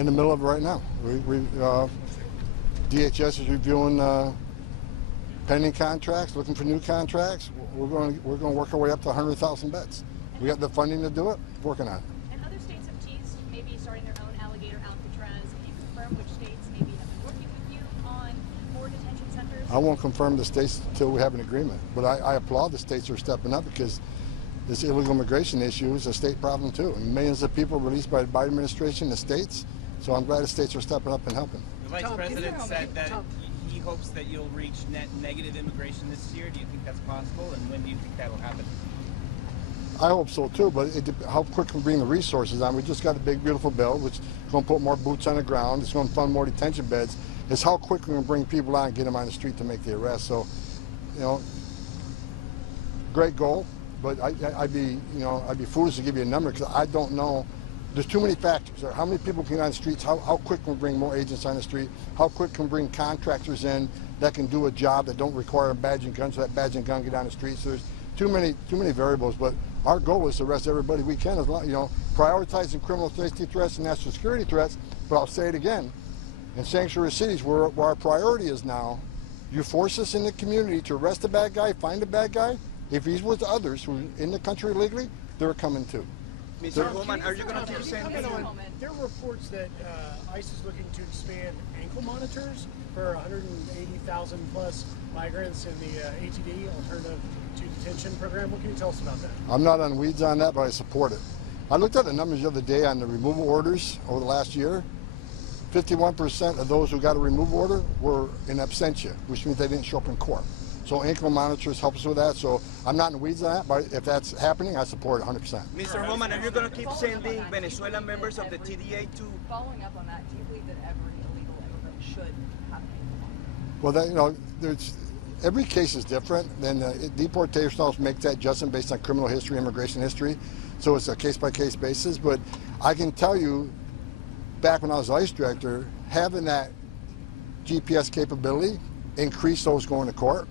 in the middle of it right now. DHS is reviewing pending contracts, looking for new contracts. We're going to work our way up to 100,000 beds. We got the funding to do it. Working on it. And other states have teased maybe starting their own alligator Alcatraz. Can you confirm which states maybe have been working with you on more detention centers? I won't confirm the states until we have an agreement. But I applaud the states who are stepping up, because this illegal immigration issue is a state problem too. And millions of people released by the Biden administration in the states. So I'm glad the states are stepping up and helping. The Vice President said that he hopes that you'll reach net negative immigration this year. Do you think that's possible? And when do you think that will happen? I hope so too, but how quick can we bring the resources on? We just got a big, beautiful bill, which is going to put more boots on the ground. It's going to fund more detention beds. It's how quick we can bring people on and get them on the street to make the arrest. So, you know, great goal, but I'd be foolish to give you a number, because I don't know. There's too many factors. How many people can get on the streets? How quick can we bring more agents on the street? How quick can we bring contractors in that can do a job that don't require a badge and gun, so that badge and gun get on the streets? So there's too many variables, but our goal is to arrest everybody we can, prioritizing criminal safety threats and national security threats. But I'll say it again, in sanctuary cities, where our priority is now, you force us in the community to arrest a bad guy, find a bad guy. If he's with others who are in the country illegally, they're coming too. Mr. Homan, are you going to keep saying this? There are reports that ICE is looking to expand ankle monitors for 180,000 plus migrants in the ATD, Alternative to Detention program. What can you tell us about that? I'm not on weeds on that, but I support it. I looked at the numbers the other day on the removal orders over the last year. 51% of those who got a removal order were in absentia, which means they didn't show up in court. So ankle monitors help us with that. So I'm not in the weeds on that, but if that's happening, I support it 100%. Mr. Homan, are you going to keep sending Venezuelan members of the TDA to? Following up on that, do you believe that every illegal immigrant should have an ankle monitor? Well, there's every case is different. Then deportation laws make that adjustment based on criminal history, immigration history. So it's a case-by-case basis. But I can tell you, back when I was ICE director, having that GPS capability increased those going to court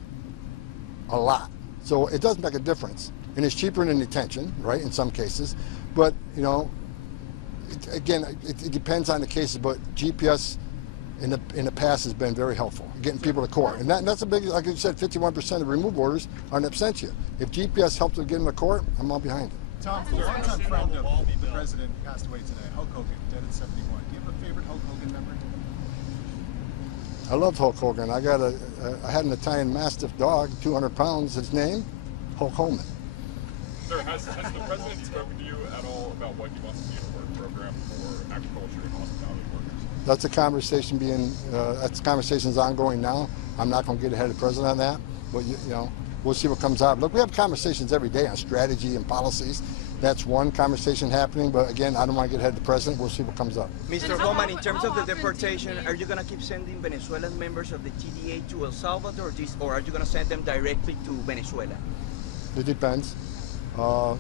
a lot. So it does make a difference. And it's cheaper than detention, right, in some cases. But, again, it depends on the cases, but GPS in the past has been very helpful, getting people to court. And that's a big, like you said, 51% of removal orders are in absentia. If GPS helps to get them to court, I'm all behind it. Tom, a longtime friend of the president passed away today, Hulk Hogan, dead at 71. Do you have a favorite Hulk Hogan memory? I love Hulk Hogan. I had an Italian Mastiff dog, 200 pounds. His name, Hulk Homan. Sir, has the president spoken to you at all about what he wants to see in a work program for agriculture and hospitality workers? That's a conversation conversation's ongoing now. I'm not going to get ahead of the president on that, but we'll see what comes out. Look, we have conversations every day on strategy and policies. That's one conversation happening, but again, I don't want to get ahead of the president. We'll see what comes up. Mr. Homan, in terms of the deportation, are you going to keep sending Venezuelan members of the TDA to El Salvador, or are you going to send them directly to Venezuela? It depends. El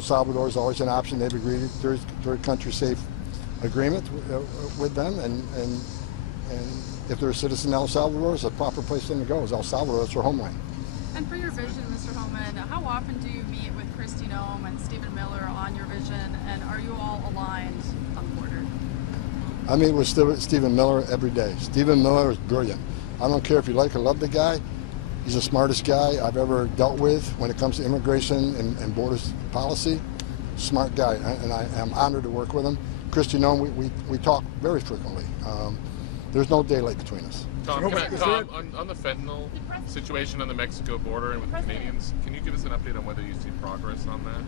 Salvador is always an option. They've agreed to third country safe agreement with them, and if they're a citizen of El Salvador, it's a proper place for them to go. It's El Salvador, that's their homeland. And for your vision, Mr. Homan, how often do you meet with Kristi Noem and Stephen Miller on your vision, and are you all aligned on the border? I meet with Stephen Miller every day. Stephen Miller is brilliant. I don't care if you like or love the guy. He's the smartest guy I've ever dealt with when it comes to immigration and border policy. Smart guy, and I am honored to work with him. Kristi Noem, we talk very frequently. There's no daylight between us. Tom, on the fentanyl situation on the Mexico border and with the Canadians, can you give us an update on whether you see progress on that?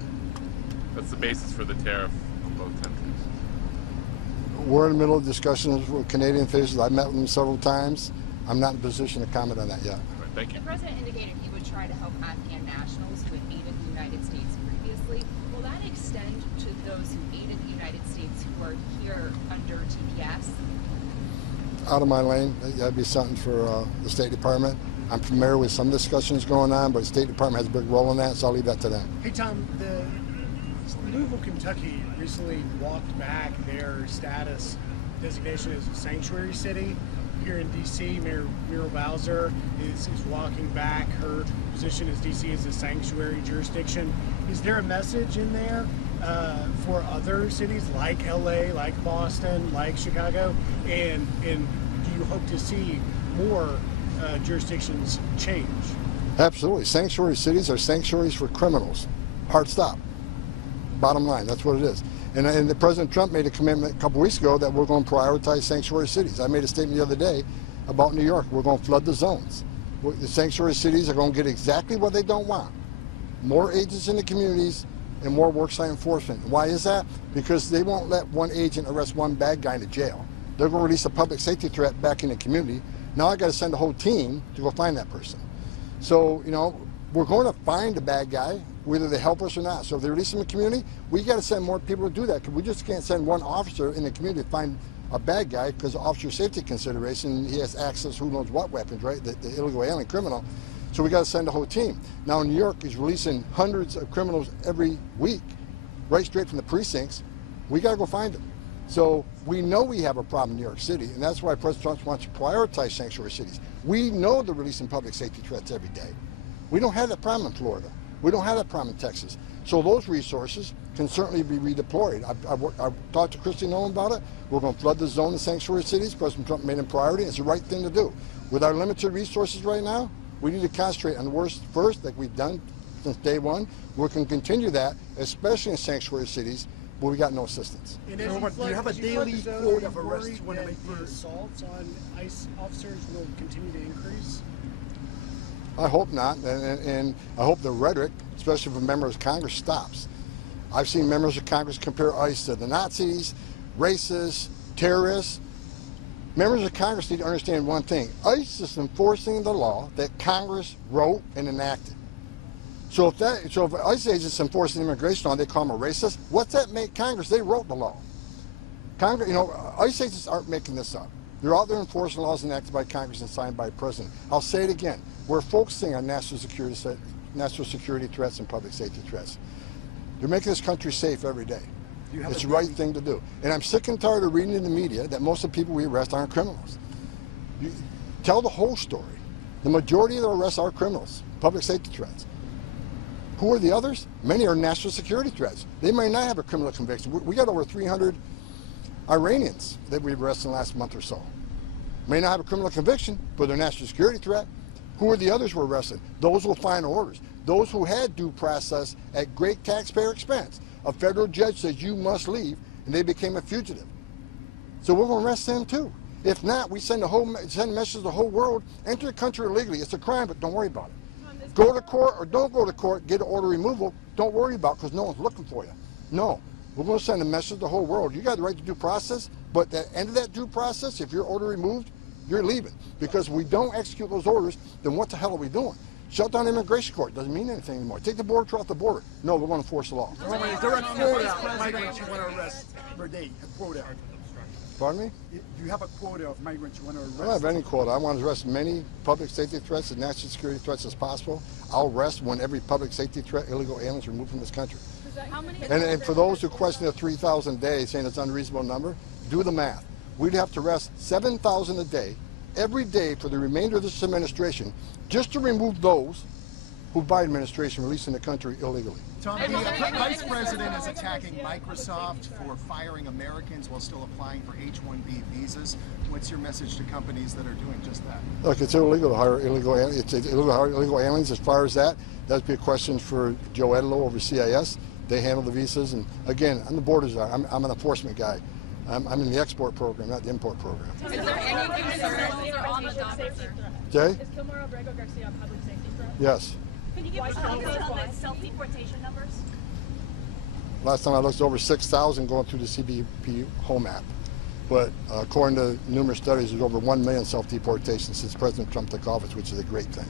That's the basis for the tariff on both countries. We're in the middle of discussions with Canadian officials. I've met with them several times. I'm not in a position to comment on that yet. Right, thank you. The president indicated he would try to help Afghan nationals who had aided the United States previously. Will that extend to those who aided the United States who are here under TPS? Out of my lane. That'd be something for the State Department. I'm familiar with some discussions going on, but the State Department has a big role in that, so I'll leave that to them. Hey, Tom, Louisville, Kentucky recently walked back their status designation as a sanctuary city. Here in D.C., Mayor Muriel Bowser is walking back her position as D.C. as a sanctuary jurisdiction. Is there a message in there for other cities like LA, like Boston, like Chicago, and do you hope to see more jurisdictions change? Absolutely. Sanctuary cities are sanctuaries for criminals. Hard stop. Bottom line, that's what it is. And President Trump made a commitment a couple weeks ago that we're going to prioritize sanctuary cities. I made a statement the other day about New York. We're going to flood the zones. The sanctuary cities are going to get exactly what they don't want. More agents in the communities and more worksite enforcement. Why is that? Because they won't let one agent arrest one bad guy into jail. They're going to release a public safety threat back in the community. Now I got to send a whole team to go find that person. So, you know, we're going to find the bad guy, whether they help us or not. So if they release him in the community, we got to send more people to do that, because we just can't send one officer in the community to find a bad guy, because of officer safety consideration. He has access to who knows what weapons, right? The illegal alien criminal. So we got to send a whole team. Now New York is releasing hundreds of criminals every week, right straight from the precincts. We got to go find them. So we know we have a problem in New York City, and that's why President Trump wants to prioritize sanctuary cities. We know they're releasing public safety threats every day. We don't have that problem in Florida. We don't have that problem in Texas. So those resources can certainly be redeployed. I've talked to Kristi Nolan about it. We're going to flood the zone in sanctuary cities. President Trump made it a priority. It's the right thing to do. With our limited resources right now, we need to concentrate on the worst first, like we've done since day one. We can continue that, especially in sanctuary cities where we got no assistance. And as Do you have a daily quota of arrests you want to make the for assaults on ICE officers will continue to increase? I hope not, and I hope the rhetoric, especially from members of Congress, stops. I've seen members of Congress compare ICE to the Nazis, racists, terrorists. Members of Congress need to understand one thing. ICE is enforcing the law that Congress wrote and enacted. So if ICE agents enforcing immigration law, they call them a racist, what's that make Congress? They wrote the law. Congress, you know, ICE agents aren't making this up. They're out there enforcing laws enacted by Congress and signed by the President. I'll say it again. We're focusing on national security threats and public safety threats. They're making this country safe every day. It's the right thing to do. And I'm sick and tired of reading in the media that most of the people we arrest aren't criminals. Tell the whole story. The majority of the arrests are criminals, public safety threats. Who are the others? Many are national security threats. They may not have a criminal conviction. We got over 300 Iranians that we've arrested in the last month or so. May not have a criminal conviction, but they're a national security threat. Who are the others we're arresting? Those with final orders. Those who had due process at great taxpayer expense. A federal judge says you must leave, and they became a fugitive. So we're going to arrest them too. If not, we send a message to the whole world: enter the country illegally. It's a crime, but don't worry about it. Go to court or don't go to court, get an order removal. Don't worry about it, because no one's looking for you. No, we're going to send a message to the whole world. You got the right to due process, but at the end of that due process, if your order removed, you're leaving. Because if we don't execute those orders, then what the hell are we doing? Shut down immigration court doesn't mean anything anymore. Take the border off the border. No, we're going to enforce the law. Is there a quota of migrants you want to arrest per day? A quota? Pardon me? Do you have a quota of migrants you want to arrest? I don't have any quota. I want to arrest many public safety threats and national security threats as possible. I'll arrest when every public safety threat, illegal aliens, are removed from this country. And for those who question the 3,000 a day, saying it's an unreasonable number, do the math. We'd have to arrest 7,000 a day, every day for the remainder of this administration, just to remove those who Biden administration released in the country illegally. Tom, the Vice President is attacking Microsoft for firing Americans while still applying for H-1B visas. What's your message to companies that are doing just that? Look, it's illegal to hire illegal aliens. It's illegal to hire illegal aliens. As far as that would be a question for Joe Edelo over CIS. They handle the visas. And again, I'm the border czar. I'm an enforcement guy. I'm in the export program, not the import program. Is there any concerns on the docket, sir? Jay? Is Kilmar Abrego Garcia a public safety threat? Yes. Can you give us an update on the self-deportation numbers? Last time I looked, over 6,000 going through the CBP home app. But according to numerous studies, there's over 1 million self-deportations since President Trump took office, which is a great thing.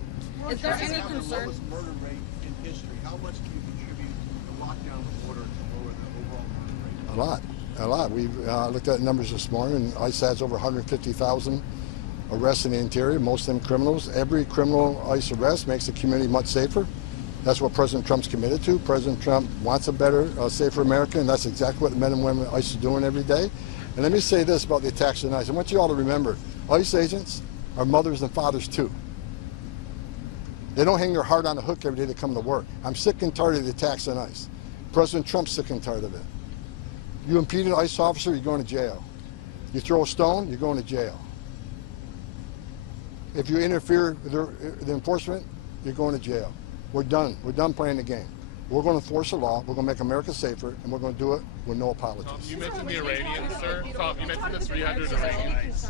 Is there any concern? Murder rate in history. How much do you contribute to the lockdown of the border to lower the overall murder rate? A lot. We've looked at numbers this morning, and ICE has over 150,000 arrests in the interior, most of them criminals. Every criminal ICE arrest makes the community much safer. That's what President Trump's committed to. President Trump wants a better, safer America, and that's exactly what the men and women at ICE are doing every day. And let me say this about the attacks on ICE. I want you all to remember, ICE agents are mothers and fathers too. They don't hang their heart on a hook every day to come to work. I'm sick and tired of the attacks on ICE. President Trump's sick and tired of it. You impede an ICE officer, you're going to jail. You throw a stone, you're going to jail. If you interfere with the enforcement, you're going to jail. We're done. We're done playing the game. We're going to enforce the law. We're going to make America safer, and we're going to do it with no apologies. Tom, you mentioned the Iranians, sir. Tom, you mentioned the 300 Iranians.